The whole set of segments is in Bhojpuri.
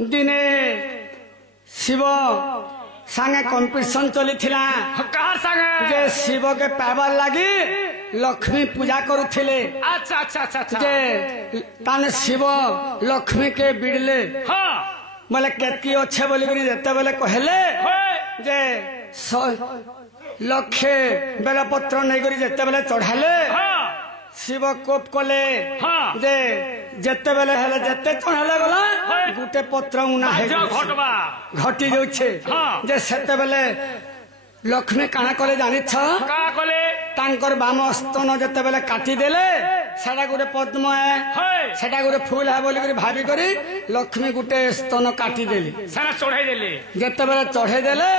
दिने शिव संगे कंपटीशन चली थिला कहाँ संगे जे शिव के पावर लगी लक्ष्मी पूजा करुथिले। अच्छा अच्छा अच्छा अच्छा जे ताने शिव लक्ष्मी के बिड़ले हाँ बोले केतकी अच्छे बोली जेते बोले कहले जे लक्षे बेलपत्र नहीं करी जेते बेले चढ़ाले हाँ शिव कोप कले हाँ जे जेते बेले हेले जेते चढ़ाले गला गुटे पत्र उना हे घटवा घटी जाउछे हाँ जे सेते बेले लक्ष्मी काना कले जानि छ का कले तांकर बाम स्तन जेते बेले काटी देले सेटा गुटे पद्म है सेटा गुटे फूल है बोली भाभी करी लक्ष्मी गुटे स्तन काटी देली सारा चढ़ाई देले जेते बेले चढ़े देले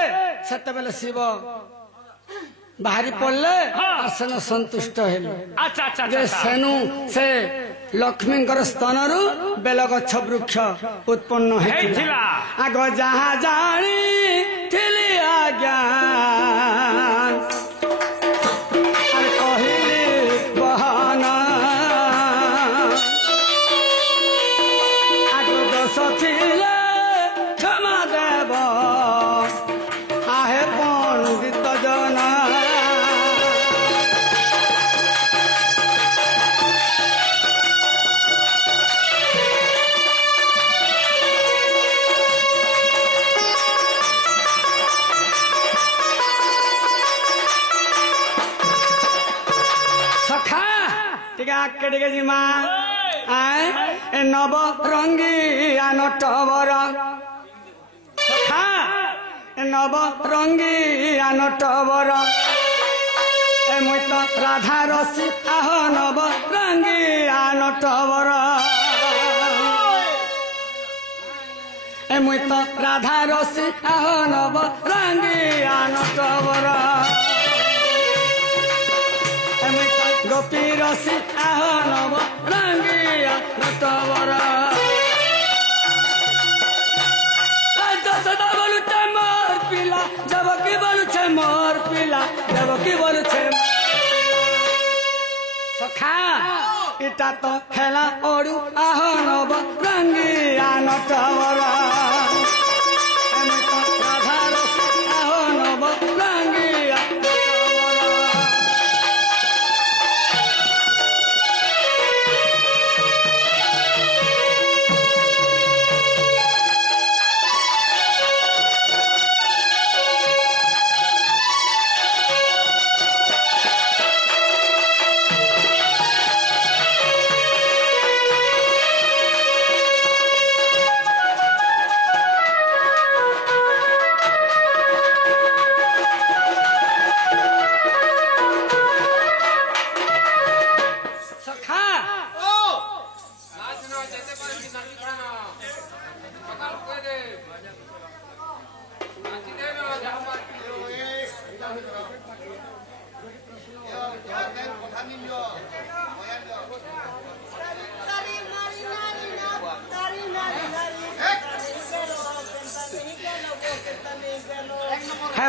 सेते बेले शिव बाहरी पड़ले और सेन संतुष्ट हेले। अच्छा अच्छा जे सेनु से लक्ष्मी स्तन रु बेल गछ वृक्ष उत्पन्न हेथिला आग जहाँ जानी थिली आज्ञा कहली बहाना आग दोष थिले क्षमा देव आहे पंडित जना के जिमा आए नव रंगी आनटवर नव रंगी आनटवर मुई तो राधा रसी आह नव रंगी आनटवर मुई तो राधा रसी आह नव रंगी आनटवर गोपी रसी आह नव रंगिया नटवर दसदा बोलुचे मोर पिला देवकी बोलुचे मोर पिला देवकी बोलुचे सखा इटा तो हेला ओडू आह नव रंगिया नटवर राधा रसी आह नव रंगिया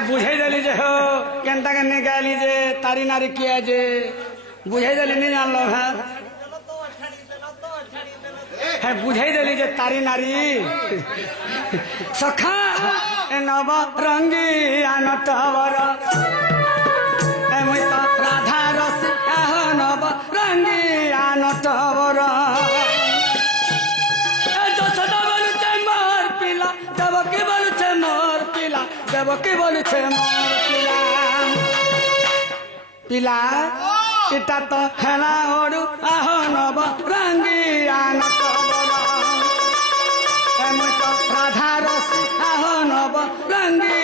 बुझे देली जे हो केनता के निकाली जे तारी नारी किया जे बुझे देली नहीं जान लो है बुझे देली जे तारी नारी सखा नव रंगी आनटवर मुई तो राधा रसी आह नव रंगी आनटवर दसदा बोलुचे मोर पिला देवकी बोलुचे मोर पिला देवकी बोलुचे मोर पिला इटा तो हेला ओडू आह नव रंगी आनटवर मुई तो राधा रसी आह नव रंगी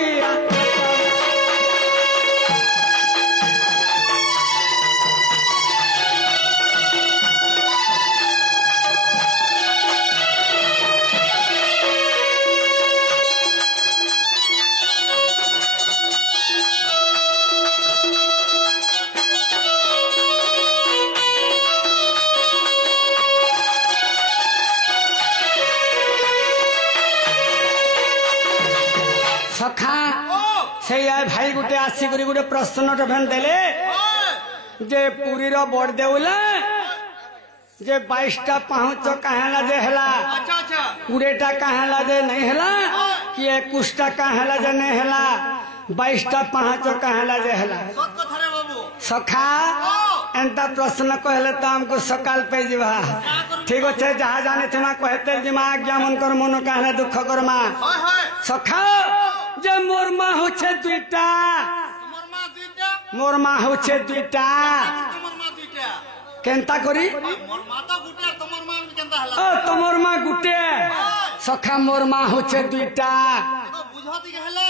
सखा से भाई गुटे आसिक गोटे प्रश्न भेन देले जे पुरी रो बड़ देउले जे 22टा पाहुच कहेला जे हेला अच्छा अच्छा 20टा कहेला जे नहीं हेला कि 21टा कहेला जे नहीं हेला 22टा पाहुच कहेला जे हेला सत कथा रे बाबू सखा एंता प्रश्न कहले तो हमको सकाल पे जीवा ठीक अच्छे जहाँ जाने थे कहते जिमा आज्ञा मन कर मन कहले दुख कर माँ हाय हाय सखा जे मोर माँ होछे दुईटा তোমার মা দুইটা मोर माँ होछे दुईटा তোমার মা দুইটা केनता करी মোর মা তো গুটে আর তোমার মা কেনতা হলা ओ तमोर माँ गुटे सखा मोर माँ होछे दुईटा তো বুঝাতি গেলে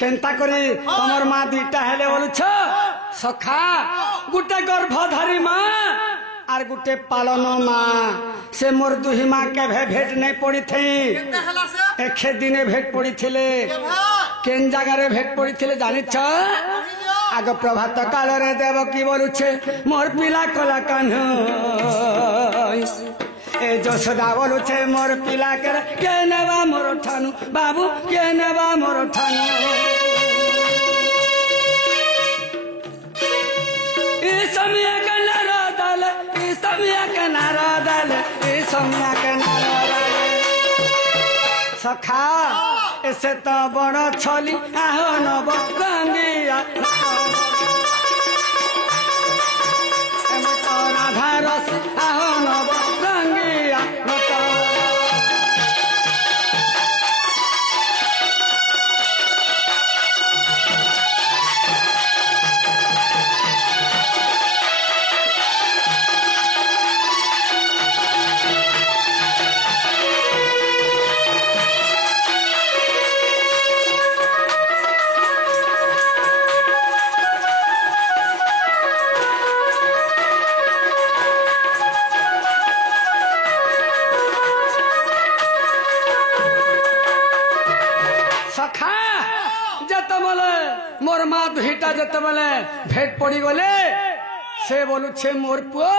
केनता करी तमोर माँ दुईटा हेले बोलुछ सखा गुटे गर्भधारी माँ आर गुटे पालन माँ से मोर दुही माँ के भेट नहीं पड़ी थी কেনতা হলা সে एखे दिने भेट पड़ी थिले কে ভাই केन जगार भेट पड़ी थिले जानिछ आग प्रभात काल रे देव की बोलुछे मोर पिला कला कान्ह ए जसोदा बोलुछे मोर पिला के नेबा मोर ठानु बाबू के नेबा मोर ठानु ई समय के नारा दल ई समय के नारा दल ई समय के नारा दल सखा ऐसे तो बड़ छली आहो नब गंगिया तो राधा रस आहो नब गंगिया सखा जत बोले मोर माँ दुहीटा जत बोले भेट पड़ी गले से बोलू छे मोर पुओ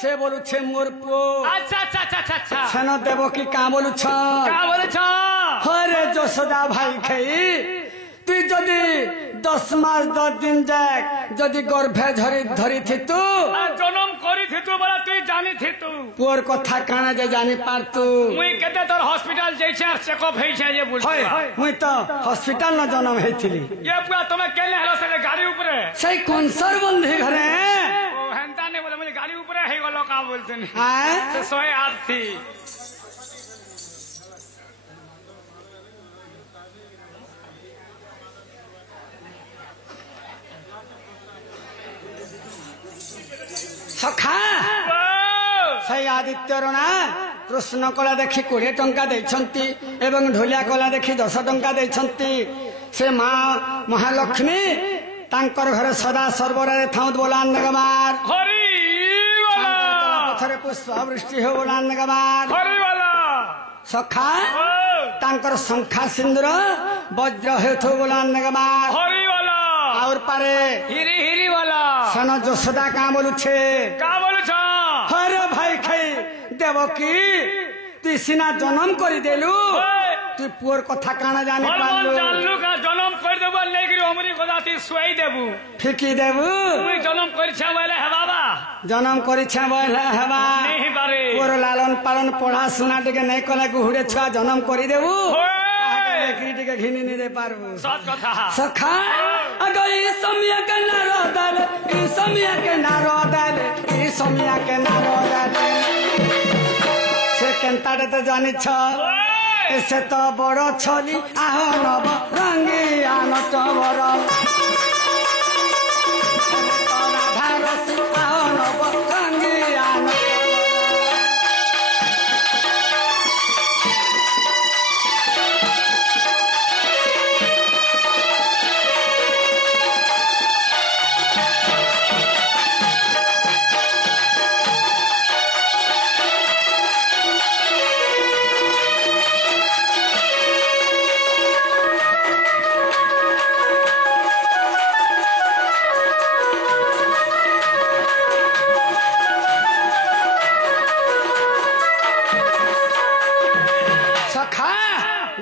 से बोलू छे मोर पुओ अच्छा अच्छा अच्छा अच्छा अच्छा सेन देव की का बोलू छ का बोले छ हरे जसोदा भाई खई তুই যদি 10 মাস 10 দিন যাক যদি গর্ভে ধরি থিতু জনম করি থিতু বলা তুই জানি থিতু পুর কথা কানা যে জানি পারতু মুই কেতে তোর হসপিটাল যাইছে আর চেকআপ হইছে যে বলছি হয় মুই তো হসপিটাল ন জন্ম হইছিলি ये पूरा তুমি কেলে হলো সে গাড়ি উপরে সেই কনসর বন্ধি ঘরে ও হেনতা নে বলে মুই গাড়ি উপরে হই গেল কা বলতেন হ্যাঁ সে 108 থি সখা সেই আদিত্যর না কৃষ্ণ কলা দেখি 20 টঙ্কা দেইছন্তি এবং ঢোলিয়া কলা দেখি 10 টঙ্কা দেইছন্তি সে মা মহালক্ষ্মী তাঙ্কর ঘরে সদা সর্বরারে থাউত বলান নগমার হরি বলা পথরে পুষ্প বৃষ্টি হো বলান নগমার হরি বলা সখা তাঙ্কর শঙ্খা সিন্দুর বজ্র হেথু বলান নগমার হরি বলা আর পারে হিরি হিরি বলা সন যশোদা কা বলুছে কা বলছ হরে ভাই খাই দেবকী তুই সিনা জনম করে দেলু তুই পুর কথা কানা জানি পারলু জানলু কা জনম করে দেব লেগরি हमरी কথা তুই শুয়াই দেবু ফিকি দেবু তুই জনম করিছ বলে হে বাবা জনম করিছে বলে হেবা নেহি পারে পুর লালন পালন পড়া শোনা টিকে নাই কলে গুহুড়ে ছুয়া জনম করে দেবু লেগরি টিকে ঘিনি নি দে পারবু সৎ কথা সখা আগে এই সময় কে নারো দল এই সময় কে নারো দল এই সময় কে নারো দল সে কেনতাড়ে তো জানিছ এসে তো বড় ছলি আহ নব রঙ্গি আনত বড় রাধা রসি আহ নব রঙ্গি আনত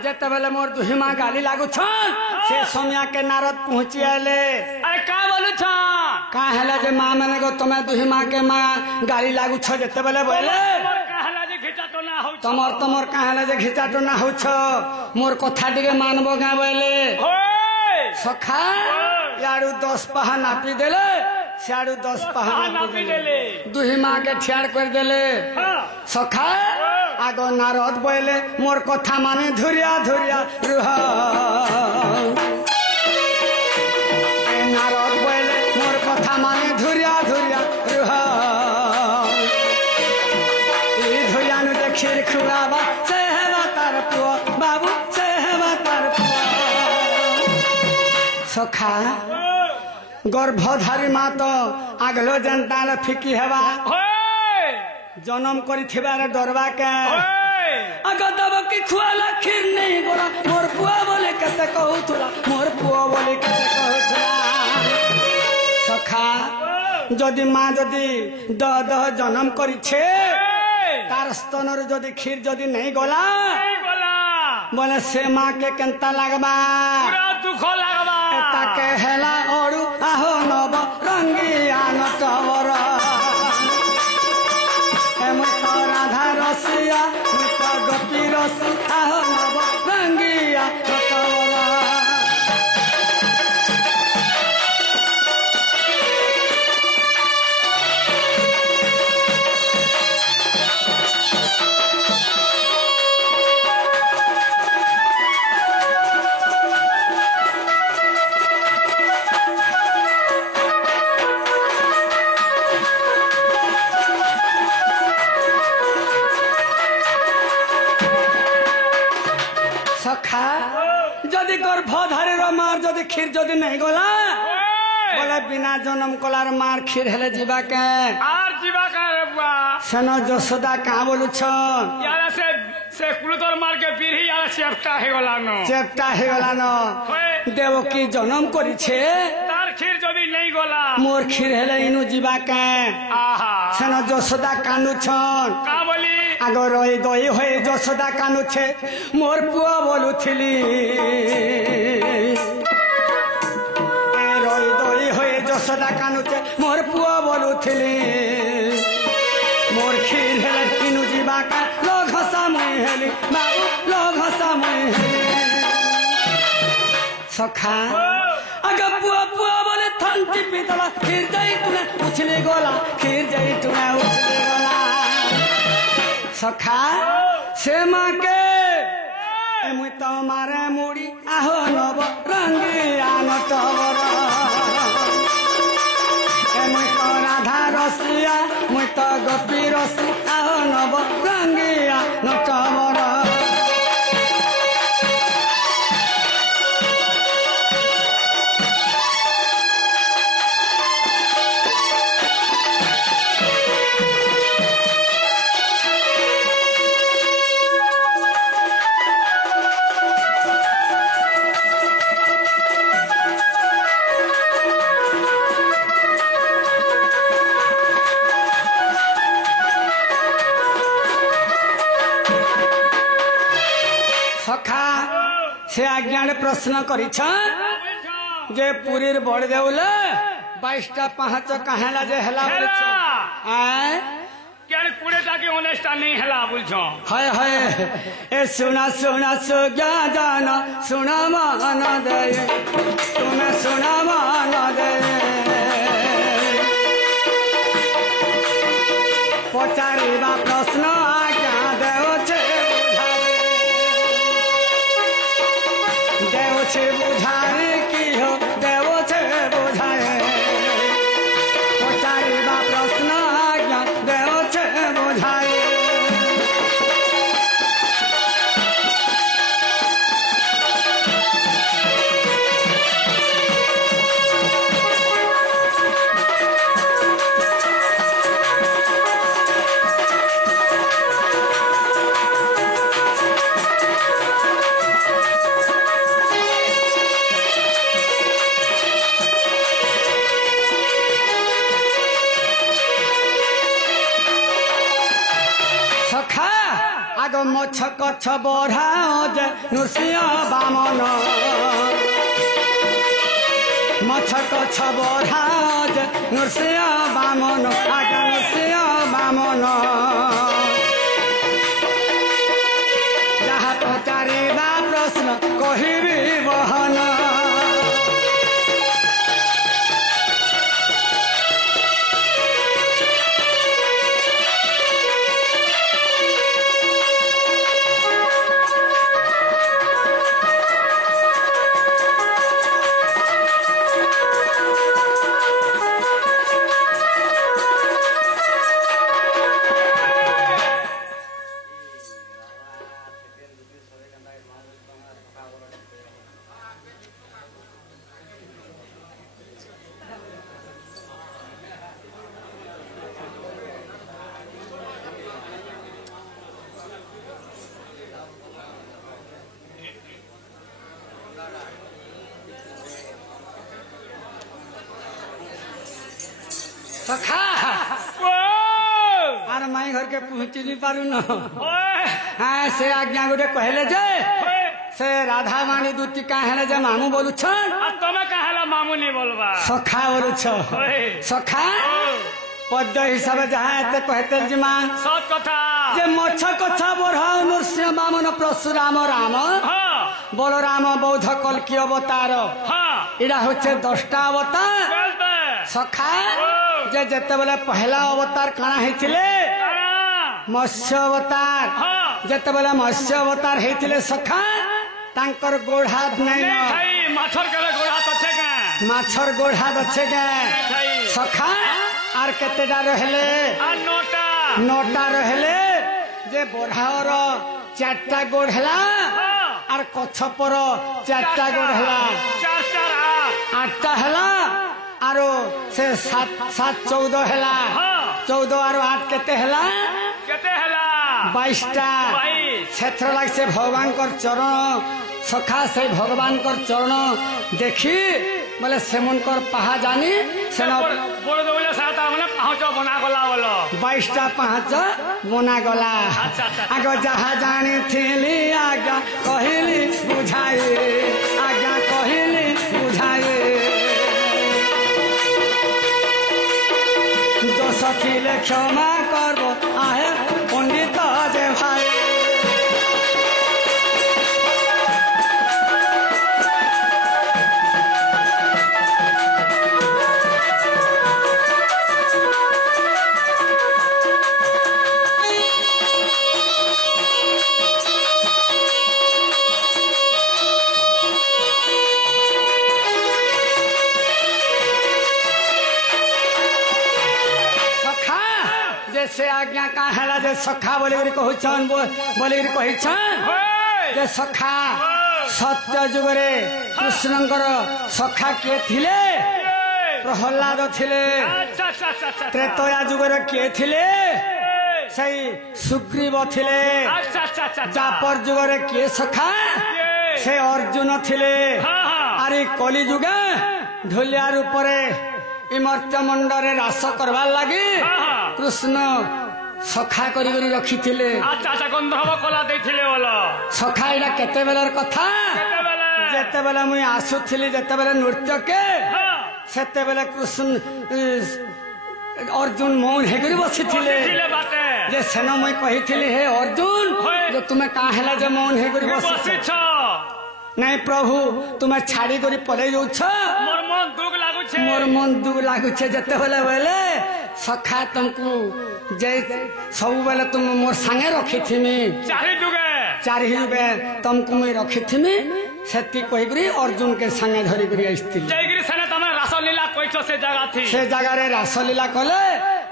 যেতে বেলে মোর দুহিমা গালি লাগুছন সে সময়া কে নারদ পৌঁছি আইলে আরে কা বলুছ का हेला जे माँ मैंने को तुम्हें दुही माँ के माँ गाड़ी लागू छ जेते बेले बोले तमर कहला जे घिटा तो ना हो तमर तमर का हेला जे घिचाटो ना हो छ मोर कथा टिके मानबो गाँ बोले होय सखा यारू 10 पहा नापी देले सियारू 10 पहा नापी देले दुही माँ के ठियार कर देले हां सखा आगो नारद बोले मोर कथा माने धुरिया धुरिया रुह नारद बोले मोर कथा माने धुरिया धुरिया रुह ई धुरिया नु जे खीर खुआबा से हेबा तार पुआ बाबू से हेबा तार पुआ सखा गर्भधारी माँ तो आगलो जनता फिकी हेबा होय जन्म करिथिबार डरबा के होय अगदब की खुआला खीर नहीं गोला मोर पुआ बोले कैसे कहूथुला मोर पुआ बोले कैसे कहूथुला सखा जदि माँ जदि दह जन्म करिछे तार स्तनर जदि खीर जदि नहीं गला नहीं बोला बोले से माँ के केंता लागबा पूरा दुख लागबा ताके हेला ओरु आहो नब रंगिया नटवर मुत राधा रसिया मुत गोपी रसि आहो नब रंगिया नटवर सखा जदि गर्भधारी मार जदि खीर जदि नहीं गला बोले बिना जन्म कलार मार खीर हेले जीवा के आर जीवा का रे बुआ सेनो जसोदा कहाँ बोलू छ यार से कुलतोर मार के पीढ़ी यार चेप्टा हे गला न चेप्टा हे गला न होय देवकी जन्म करिछे तार खीर जदी नहीं गला मोर खीर हेले इनु जीवा के आहा सेनो जसोदा कानू छन का बोली आगो रही दही होए जसोदा कानू छे मोर पुआ बोलू थिली रही दही होए जसोदा कानू छे मोर पुआ बोलू थिली मोर खीर हेले इनु जीवा का लो घसा मुई हेली बाबू लो घसा मुई हेली सखा अगर पुआ पुआ बोले थंती पीतला खीर जाई तूने उछली गोला खीर जाई तूने उछली गोला सखा से माँ के मुई तो मारे मुड़ी आहो नब रंगिया नटवर मुई तो राधा रसिया मुई तो गोपी रसि आहो नब रंगिया नटवर सखा से आज्ञा प्रश्न करिछ जे पुरीर बड़ देउले 22टा पाँच कहेला जे हेला आय केन पुरे ताके ओनेस्टा नहीं हेला बुझो हाय हाय ए सुना सुना सुज्ञा जान सुना मान दे तुम्हें सुना मान दे पचारिबा प्रश्न आज्ञा देव छे देव छे बुझाए की हो देव छे बुझाए पचारिबा प्रश्न आज्ञा देव छे बुझाए आगो मछ कछ बढ़ाओ जे नृसिंह बामन मछ कछ बराज नृसिंह बामन आज्ञा नृसिंह बामन जहाँ पचारिबा प्रश्न कहिबी बहन सखा आर माई घर के पहुंची नहीं पारू न हाँ से आज्ञा गोटे कहले जे से राधा वाणी दूती कहे जे मामू बोलू तमे कहेला मामू नहीं बोलबा सखा बोलू सखा पद हिसाब जहाँ एते कहते जी माँ सत कथा जे मछ कथा बढ़ा नृसिंह बामन परशुराम राम बलराम बौद्ध कल्की अवतार इरा होचे 10टा अवतार सखा जे जेते बेले पहला अवतार काना हेतिले मत्स्य अवतार जेते बेले मत्स्य अवतार हेतिले सखा तांकर गोड़ हाथ नहीं माछर गोड़ हाथ अच्छे के सखा आर केतेटा रहले 9टा रहले जे बोढ़ार 4टा गोड़ हला आर कछपर 4टा गोड़ हला 8टा हला आरो से 7 14 हला 14 आरो 8 केते हला 22टा क्षेत्र लाग से भगवान कर चरण सखा से भगवान कर चरण देखी बोले सेमन कर पहा जानी सेना बोल दोले साता माने पांच बना गला बोलो 22टा 5 बना गला आगे जहा जानी थीली आज्ञा कहली बुझाए आज्ञा कहली बुझाए दोष थिले क्षमा करबो आहे पंडित जे भाई से आज्ञा का है जे सखा बोले कहन बोले कहन जे सखा सत्य जुगरे कृष्णंकर सखा किए थिले प्रहलाद थिले त्रेतया जुगरे किए थिले सही सुग्रीव थिले द्वापर जुगरे किए सखा से अर्जुन थिले अरे कली जुगे ढोलिया रूपरे इमर्त्य मंडरे रास करवार लगी कृष्ण सखा करी रखी थिले गंधर्व कला देथिले बोलो सखा इडा केते बेलर कथा जेते बेला मुई आसुथिली जेते बेला नृत्य के सेते बेला कृष्ण अर्जुन मौन हेगरी बसी थिले जे सेन मुई कही थिली हे अर्जुन जो तुम्हें का हैला जे मौन हेगरी बसी छ नहीं प्रभु तुम्हें छाड़ी करी पड़े जाऊ मोर मन दुख लागुछे जेते बेले बेले सखा तुमको जे सब बेले तुम मोर संगे रखी थीमी चारि जुगे तुमको मुई रखी थीमी सेती कहिकरी अर्जुन के संगे धरी करी आइस्थिली जयगिरी सेने तमे रासलीला कइछो से जगह थी से जगह रे रासलीला कले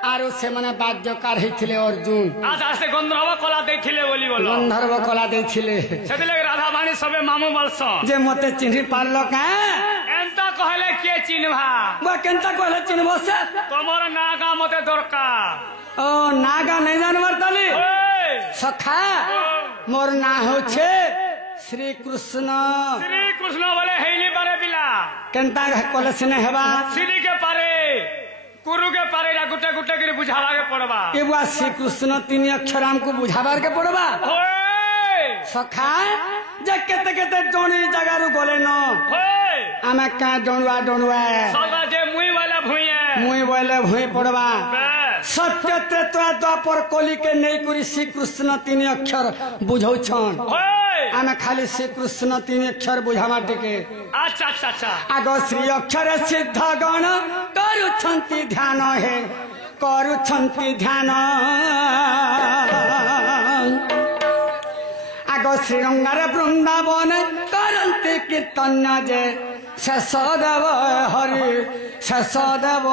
आरो से माने बाद्यकार हेथिले अर्जुन आज से गंधर्व कला देथिले बोली बोलो गंधर्व कला देथिले सेदिले राधा वाणी सबे मामू बोलसो जे मते चिन्हि पारलो का एंता कहले के चिन्हवा बा केंता कहले चिन्हबो से तमर नागा मते दरकार ओ नागा नहीं जानवर तली सखा मोर ना होछे श्री कृष्ण बोले हेली पारे बिला केंता कहले सिने हेबा श्री के पारे गुरु के पारे ना गुटे गुटे के बुझावा के पड़बा एबा श्री कृष्ण 3 अक्षराम को बुझाबार के पड़बा सखा जे केते केते टोनी जगह रु गले न आमे का डोनुआ डोनुआ साला जे मुई वाला भुइया मुई बोले भुई पड़वा बस सत्य त्रेता द्वापर कली के नहीं करी श्री कृष्ण तीन अक्षर बुझौ छन ओए आमे खाली श्री कृष्ण तीन अक्षर बुझावा टिके अच्छा अच्छा अच्छा आगो श्री अक्षर सिद्ध गण करुछन्ति ध्यान हे करुछन्ति ध्यान आगो श्रीरंगार वृंदावन करन्ति कीर्तन जे शेषदेव हरि शेषदेव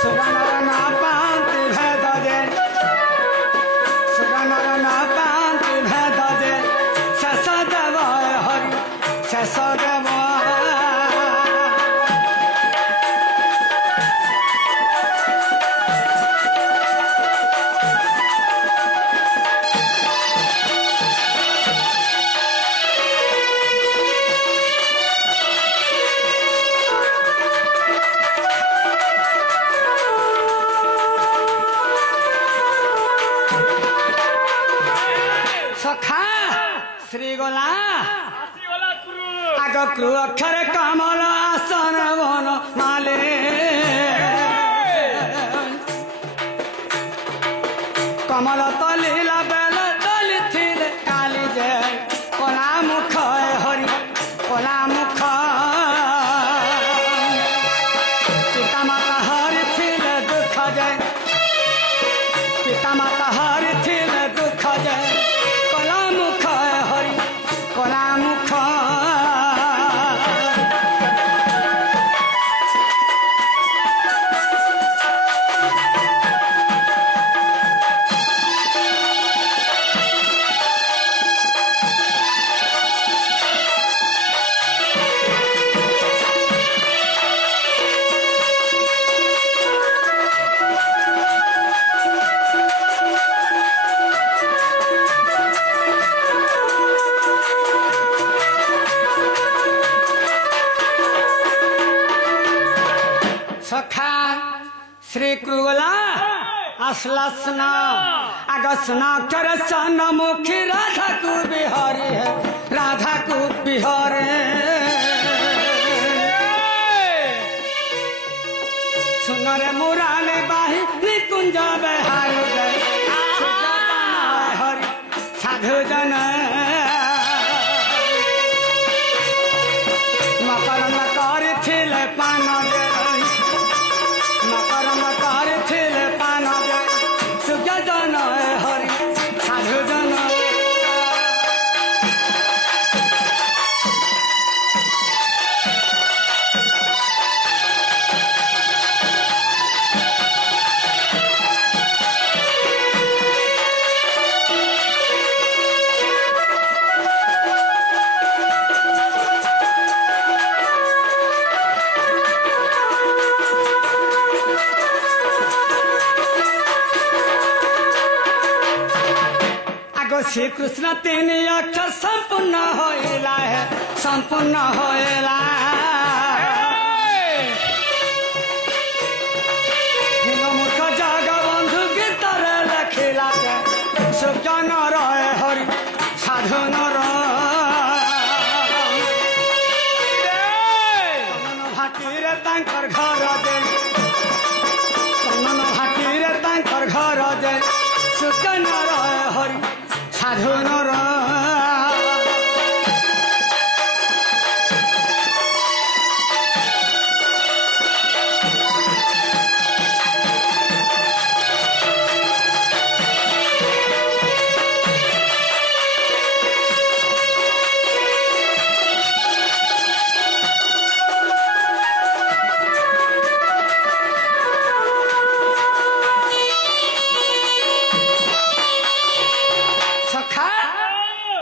सुगनर न पान्ति भेद जे सुगनर न पान्ति भेद जे शेषदेव हरि शेषदेव सखा श्री गोला आसी वाला क्रू आग क्रू अक्षर कमल आसन वन माले कमल तलीला बेल तली थिल काली जय कोला मुख हरि कोला मुख पिता माता हरि थिल दुख जय पिता माता हरि थिल दुख जय कोला मुख हरि कोला मुख सखा श्री क्रुगला असलसना अगसनाक्षर सन मुखी राधा को बिहारी है राधा को बिहारे सुनरे मुराले बाही निकुंज बिहार गए हरि साधु जन मकर मकर थिले पान दे मकर मकर थिले पान दे सुख जन हरि साधु जन श्री कृष्ण तीन अक्षर संपूर्ण होइला है संपूर्ण होइला मुख जग बंधु गीतर लखिला सुजन रहे हरि साधु नर भाटीरे तांकर घर जे कनन भाटीरे तांकर घर जे सुजन रहे हरि साधु नर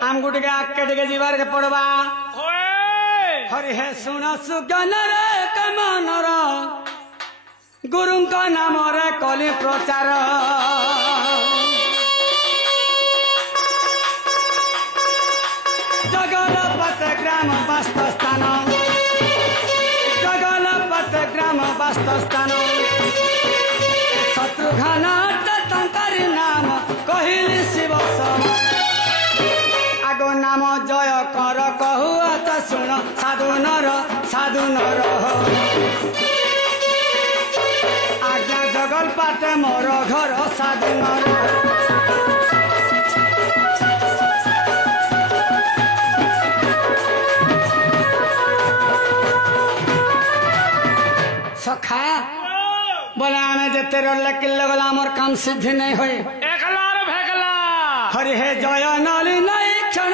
आम गुट के आके टिके जीवार के पड़वा ओए हरि हे सुन सुगन रे कमन र गुरु का नाम रे कली प्रचार जगलपत ग्राम वास्त स्थान जगलपत ग्राम वास्त स्थान शत्रुघ्न तंकारी नाम कहिली शिव सम आगो नाम ସାଧୁ ନର ଆଜ୍ଞା ଜଗଲ ପାଟେ ମୋର ଘର ସାଧୁ ନର सखा बोले आमे जेते रोले किल्ले गला मोर काम सिद्धि नहीं होए एकला रे भेगला हरि हे जय नली नहीं क्षण